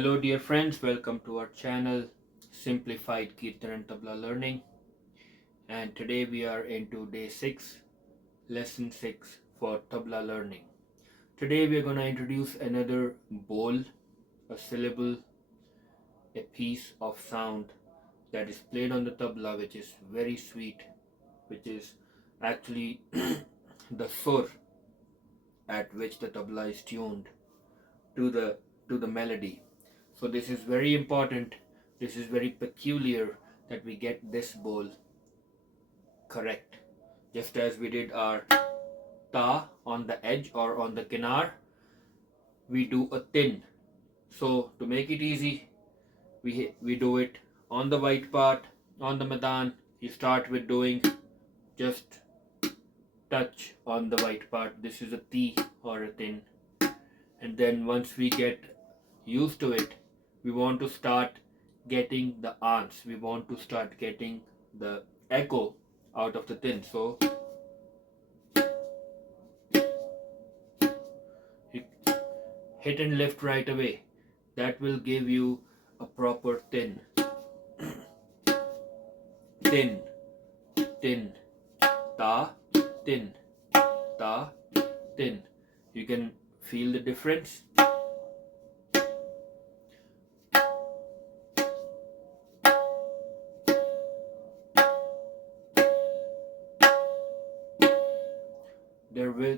Hello dear friends, welcome to our channel Simplified Kirtan and Tabla Learning, and today we are into day 6, lesson 6 for Tabla learning. Today we are going to introduce another bol, a syllable, a piece of sound that is played on the tabla, which is very sweet, which is actually the sur at which the tabla is tuned to the melody. So this is very important, this is very peculiar that we get this bol correct. Just as we did our ta on the edge or on the kinar, we do a tin. So to make it easy, we do it on the white part, on the madan. You start with doing just touch on the white part. This is a ti or a tin. And then once we get used to it, we want to start getting the ans. We want to start getting the echo out of the tin. So you hit and lift right away. That will give you a proper tin. Tin, tin, ta, tin, ta, tin. You can feel the difference.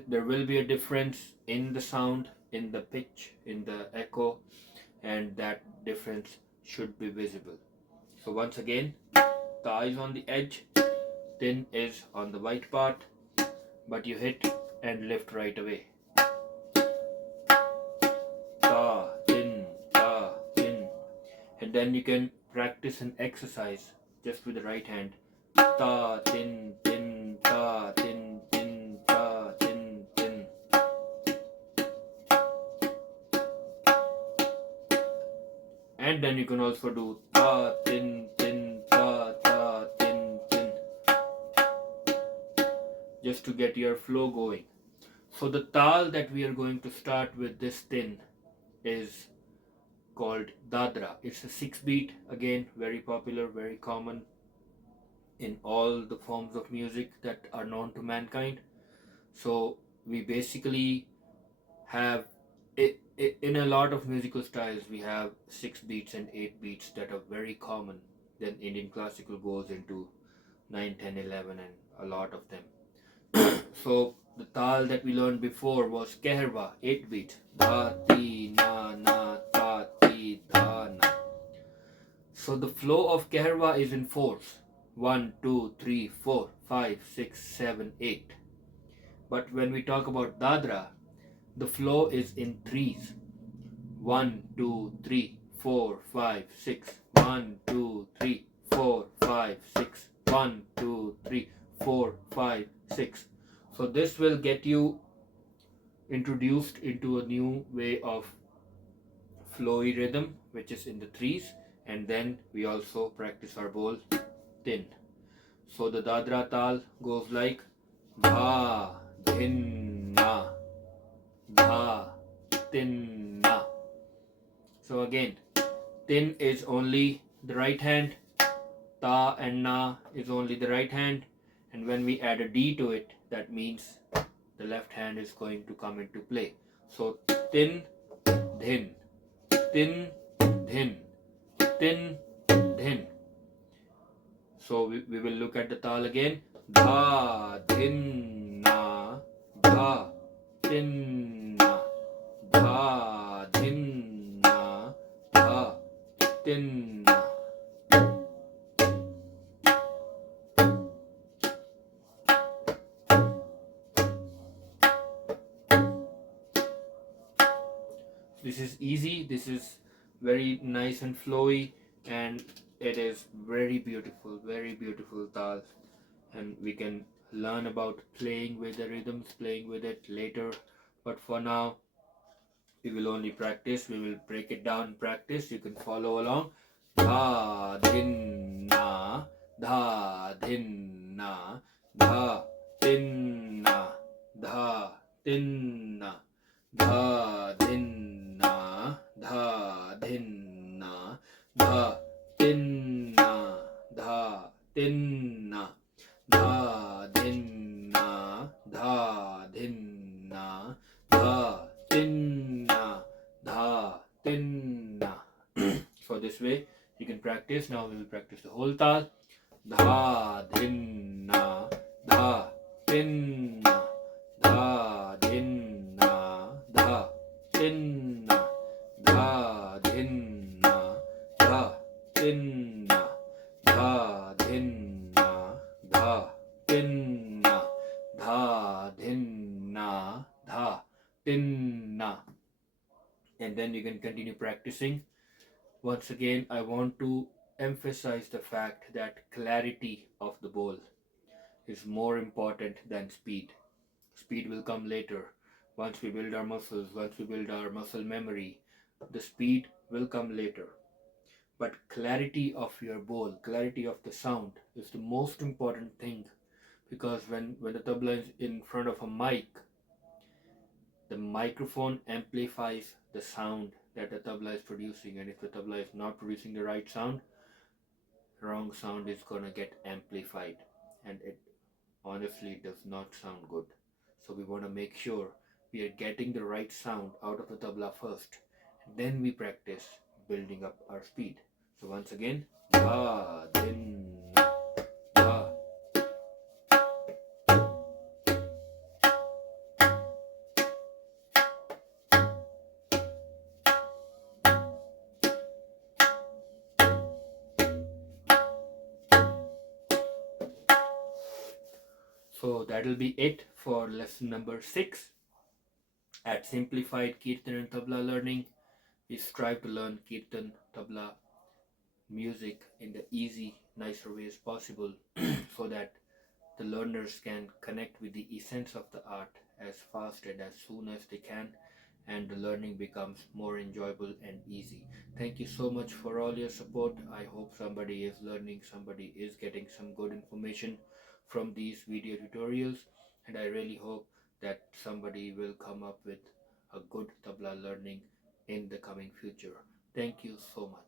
There will be a difference in the sound, in the pitch, in the echo, and that difference should be visible. So once again, ta is on the edge, tin is on the white part, but you hit and lift right away. Ta, tin, and then you can practice an exercise just with the right hand. Ta, tin, tin, ta, tin, tin, ta, tin, tin. And then you can also do ta, tin, tin, ta, ta, tin, tin, just to get your flow going. So the tal that we are going to start with this tin is called dadra. It's a 6-beat, again very popular, very common in all the forms of music that are known to mankind. So we basically have in a lot of musical styles we have 6 beats and 8 beats that are very common. Then Indian classical goes into 9, 10, 11 and a lot of them. So the tal that we learned before was keherwa, 8 beats. Da, ti, na, ta, ti, da, na. So the flow of keherwa is in 4s. 1, 2, 3, 4, 5, 6, 7, 8. But when we talk about dadra, the flow is in 3s. 1, 2, 3, 4, 5, 6. 1, 2, 3, 4, 5, 6. 1, 2, 3, 4, 5, 6. So this will get you introduced into a new way of flowy rhythm, which is in the 3s, and then we also practice our bol tin. So the dadra tal goes like dha, dhin, na, dha, tin, na. So again, tin is only the right hand, ta and na is only the right hand, and when we add a d to it, that means the left hand is going to come into play. So tin, dhin, tin, dhin, tin, dhin. So we will look at the tal again. Dha, dhin, na, dha, tin, na, dha, dhin, na, dha, tin, na. This is easy, this is very nice and flowy, and it is very beautiful tal, and we can learn about playing with the rhythms, playing with it later, but for now we will only practice. We will break it down, practice. You can follow along. Dha, dhin, na, dha, dhin, na, dha, tin, na, dha, tin, na, dha, dhin, na, dha, dhin, dha din na, dha din na, dha din na, dha din na. So this way you can practice. Now we will practice the whole tal. Dha din na, dha din na, dha din na, dha din na, dha din na, dha din na, dha din na, dha din na, dha din na, dha din na. And then you can continue practicing. Once again, I want to emphasize the fact that clarity of the bowl is more important than speed. Speed will come later. Once we build our muscles, once we build our muscle memory, the speed will come later. But clarity of your bowl, clarity of the sound is the most important thing, because when the tabla is in front of a mic, the microphone amplifies the sound that the tabla is producing, and if the tabla is not producing the right sound, wrong sound is gonna get amplified, and it honestly does not sound good. So we want to make sure we are getting the right sound out of the tabla first, and then we practice building up our speed. So once again, da din da. So that'll be it for lesson number 6. At Simplified Kirtan and Tabla Learning, we strive to learn Kirtan, Tabla, music in the easy, nicer ways possible so that the learners can connect with the essence of the art as fast and as soon as they can, and the learning becomes more enjoyable and easy. Thank you so much for all your support. I hope somebody is learning, somebody is getting some good information from these video tutorials, and I really hope that somebody will come up with a good tabla learning in the coming future. Thank you so much.